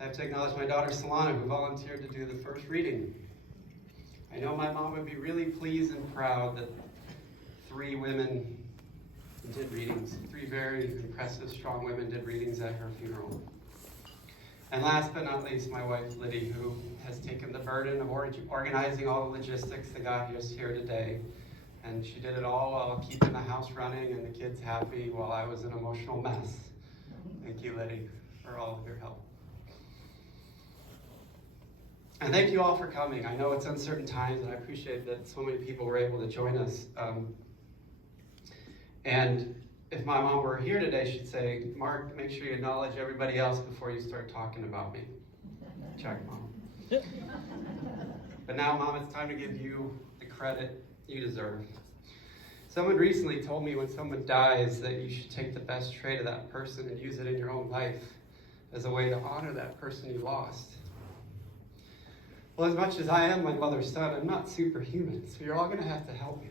I have to acknowledge my daughter Solana, who volunteered to do the first reading. I know my mom would be really pleased and proud that 3 women did readings. 3 very impressive, strong women did readings at her funeral. And last but not least, my wife Liddy, who has taken the burden of organizing all the logistics that got us here today. And she did it all while keeping the house running and the kids happy while I was an emotional mess. Thank you, Liddy, for all of your help. And thank you all for coming. I know it's uncertain times, and I appreciate that so many people were able to join us. And if my mom were here today, she'd say, Mark, make sure you acknowledge everybody else before you start talking about me. Check, Mom. But now, Mom, it's time to give you the credit you deserve. Someone recently told me when someone dies that you should take the best trait of that person and use it in your own life as a way to honor that person you lost. Well, as much as I am my mother's son, I'm not superhuman, so you're all going to have to help me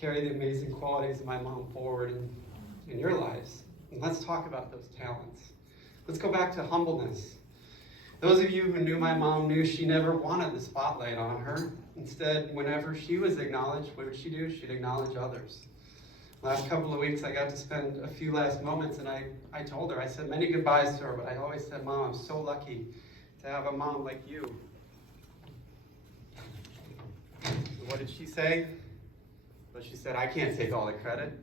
carry the amazing qualities of my mom forward in your lives. And let's talk about those talents. Let's go back to humbleness. Those of you who knew my mom knew she never wanted the spotlight on her. Instead, whenever she was acknowledged, what did she do? She'd acknowledge others. Last couple of weeks, I got to spend a few last moments, and I told her, I said many goodbyes to her, but I always said, Mom, I'm so lucky to have a mom like you. What did she say? Well, she said, I can't take all the credit.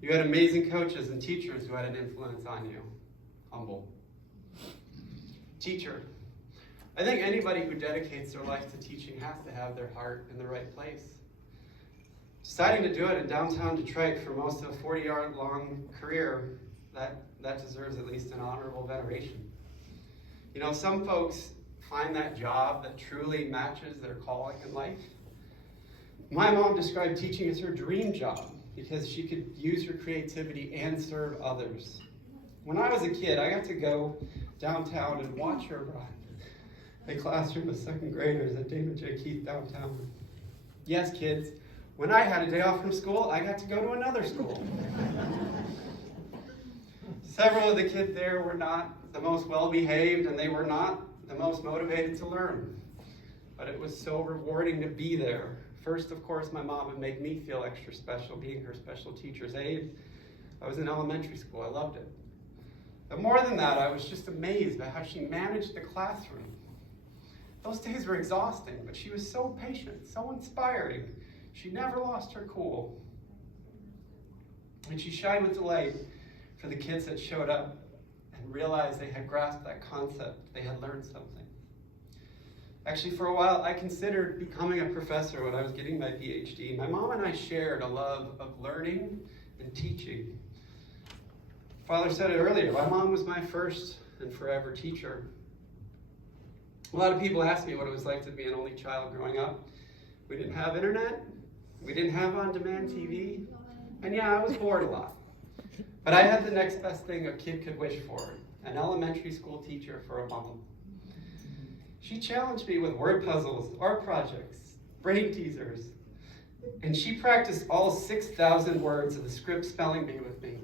You had amazing coaches and teachers who had an influence on you. Humble. Teacher. I think anybody who dedicates their life to teaching has to have their heart in the right place. Deciding to do it in downtown Detroit for most of a 40-yard long career, that deserves at least an honorable veneration. You know, some folks find that job that truly matches their calling in life. My mom described teaching as her dream job because she could use her creativity and serve others. When I was a kid, I got to go downtown and watch her run a classroom of 2nd graders at David J. Keith downtown. Yes, kids, when I had a day off from school, I got to go to another school. Several of the kids there were not the most well-behaved, and they were not the most motivated to learn. But it was so rewarding to be there. First, of course, my mom would make me feel extra special, being her special teacher's aide. I was in elementary school. I loved it. But more than that, I was just amazed by how she managed the classroom. Those days were exhausting, but she was so patient, so inspiring. She never lost her cool. And she shined with delight for the kids that showed up and realized they had grasped that concept, they had learned something. Actually, for a while, I considered becoming a professor when I was getting my PhD. My mom and I shared a love of learning and teaching. Father said it earlier, my mom was my first and forever teacher. A lot of people ask me what it was like to be an only child growing up. We didn't have internet, we didn't have on-demand TV, and yeah, I was bored a lot. But I had the next best thing a kid could wish for, an elementary school teacher for a mom. She challenged me with word puzzles, art projects, brain teasers, and she practiced all 6,000 words of the script spelling bee with me.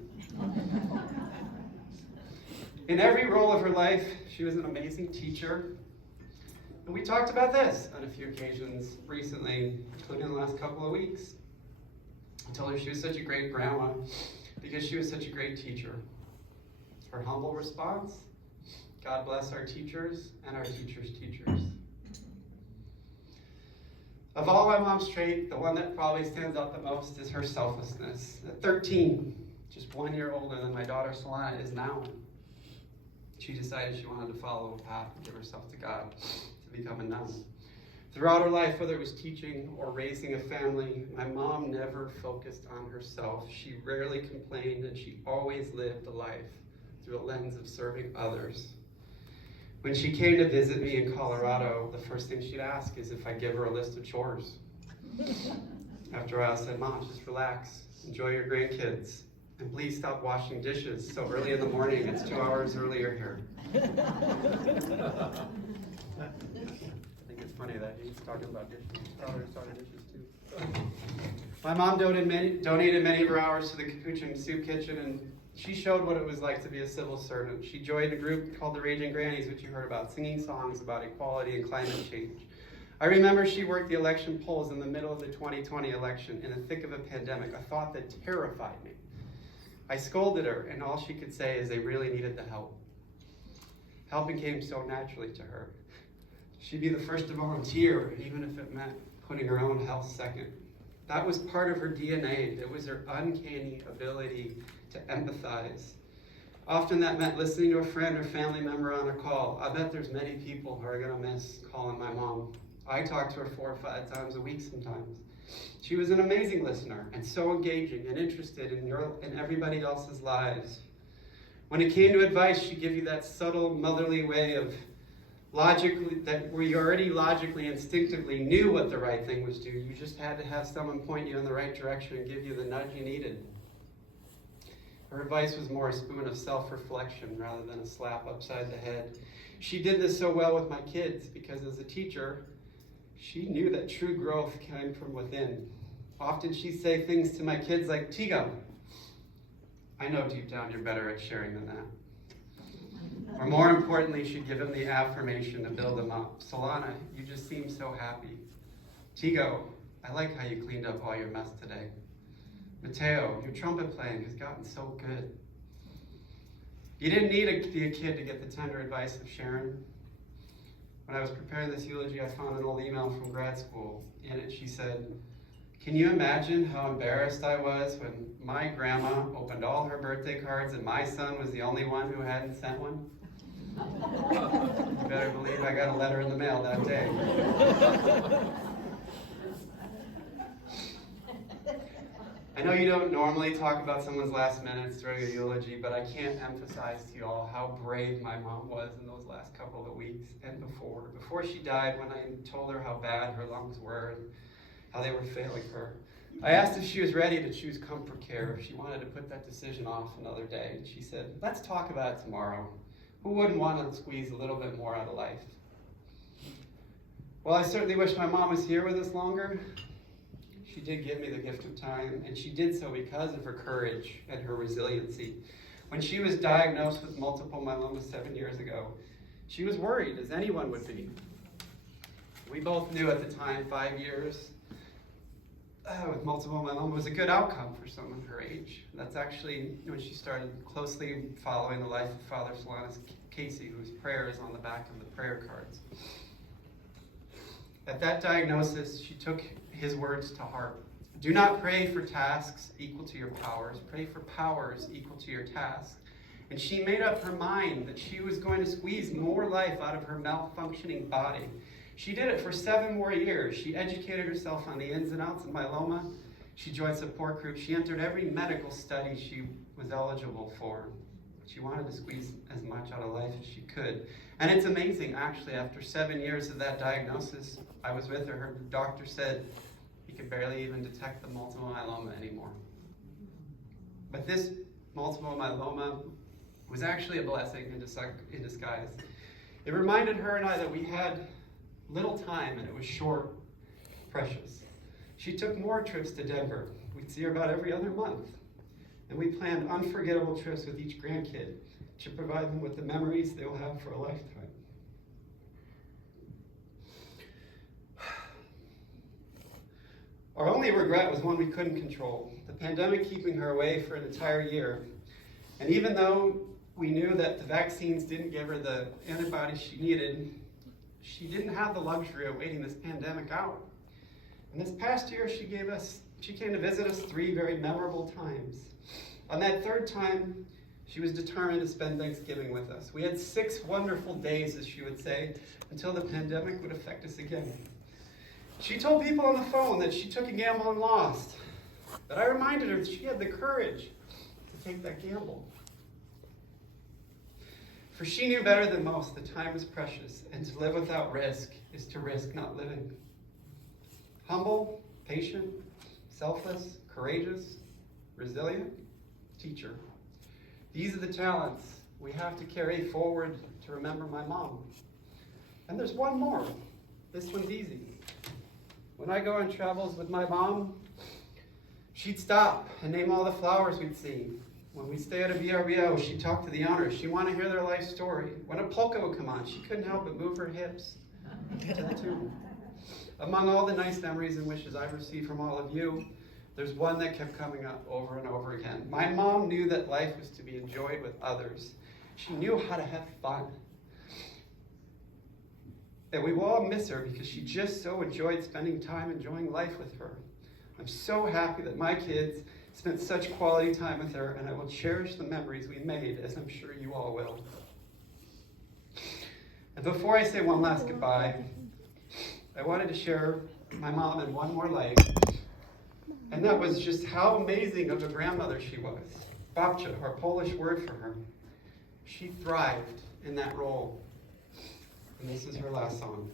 In every role of her life, she was an amazing teacher. And we talked about this on a few occasions recently, including the last couple of weeks. I told her she was such a great grandma because she was such a great teacher. Her humble response, God bless our teachers and our teachers' teachers. Of all my mom's traits, the one that probably stands out the most is her selflessness. At 13, just 1 year older than my daughter Solana is now, she decided she wanted to follow a path and give herself to God to become a nun. Throughout her life, whether it was teaching or raising a family, my mom never focused on herself. She rarely complained, and she always lived a life through a lens of serving others. When she came to visit me in Colorado, the first thing she'd ask is if I give her a list of chores. After a while, I said, Mom, just relax, enjoy your grandkids, and please stop washing dishes so early in the morning. It's 2 hours earlier here. I think it's funny that he's talking about dishes. Father started dishes too. My mom donated many of her hours to the Capuchin Soup Kitchen, and She showed what it was like to be a civil servant. She joined a group called the Raging Grannies, which you heard about, singing songs about equality and climate change. I remember she worked the election polls in the middle of the 2020 election in the thick of a pandemic, a thought that terrified me. I scolded her, and all she could say is they really needed the help. Helping came so naturally to her. She'd be the first to volunteer, even if it meant putting her own health second. That was part of her DNA. It was her uncanny ability to empathize. Often that meant listening to a friend or family member on a call. I bet there's many people who are gonna miss calling my mom. I talk to her 4 or 5 times a week sometimes. She was an amazing listener and so engaging and interested in everybody else's lives. When it came to advice, she'd give you that subtle motherly way of where you already logically, instinctively knew what the right thing was to do. You just had to have someone point you in the right direction and give you the nudge you needed. Her advice was more a spoon of self-reflection rather than a slap upside the head. She did this so well with my kids because as a teacher, she knew that true growth came from within. Often she'd say things to my kids like, Tigo, I know deep down you're better at sharing than that. Or more importantly, she'd give him the affirmation to build him up. Solana, you just seem so happy. Tigo, I like how you cleaned up all your mess today. Mateo, your trumpet playing has gotten so good. You didn't need to be a kid to get the tender advice of Sharon. When I was preparing this eulogy, I found an old email from grad school. In it, she said, can you imagine how embarrassed I was when my grandma opened all her birthday cards and my son was the only one who hadn't sent one? You better believe I got a letter in the mail that day. I know you don't normally talk about someone's last minutes during a eulogy, but I can't emphasize to you all how brave my mom was in those last couple of weeks and before. Before she died, when I told her how bad her lungs were and how they were failing her, I asked if she was ready to choose comfort care, if she wanted to put that decision off another day. And she said, let's talk about it tomorrow. Who wouldn't want to squeeze a little bit more out of life? Well, I certainly wish my mom was here with us longer. She did give me the gift of time, and she did so because of her courage and her resiliency. When she was diagnosed with multiple myeloma 7 years ago, she was worried, as anyone would be. We both knew at the time 5 years with multiple myeloma was a good outcome for someone her age. That's actually when she started closely following the life of Father Solanus Casey, whose prayer is on the back of the prayer cards. At that diagnosis, she took his words to heart. Do not pray for tasks equal to your powers. Pray for powers equal to your tasks. And she made up her mind that she was going to squeeze more life out of her malfunctioning body. She did it for 7 more years. She educated herself on the ins and outs of myeloma. She joined support groups. She entered every medical study she was eligible for. She wanted to squeeze as much out of life as she could. And it's amazing, actually, after 7 years of that diagnosis, I was with her. Her doctor said he could barely even detect the multiple myeloma anymore. But this multiple myeloma was actually a blessing in disguise. It reminded her and I that we had little time and it was short, precious. She took more trips to Denver. We'd see her about every other month. And we planned unforgettable trips with each grandkid to provide them with the memories they will have for a lifetime. Our only regret was one we couldn't control, the pandemic keeping her away for an entire year. And even though we knew that the vaccines didn't give her the antibodies she needed, she didn't have the luxury of waiting this pandemic out. And this past year, she came to visit us 3 very memorable times. On that 3rd time, she was determined to spend Thanksgiving with us. We had 6 wonderful days, as she would say, until the pandemic would affect us again. She told people on the phone that she took a gamble and lost. But I reminded her that she had the courage to take that gamble. For she knew better than most that time is precious, and to live without risk is to risk not living. Humble, patient, selfless, courageous, resilient, teacher. These are the talents we have to carry forward to remember my mom. And there's one more. This one's easy. When I go on travels with my mom, she'd stop and name all the flowers we'd seen. When we stay at a VRBO, she talked to the owners. She wanted to hear their life story. When a polka would come on, she couldn't help but move her hips to the tune. Among all the nice memories and wishes I've received from all of you, there's one that kept coming up over and over again. My mom knew that life was to be enjoyed with others. She knew how to have fun. And we will all miss her because she just so enjoyed spending time enjoying life with her. I'm so happy that my kids spent such quality time with her, and I will cherish the memories we made, as I'm sure you all will. And before I say one last goodbye, I wanted to share my mom in one more light, and that was just how amazing of a grandmother she was. Babcia, our Polish word for her. She thrived in that role. And this is her last song.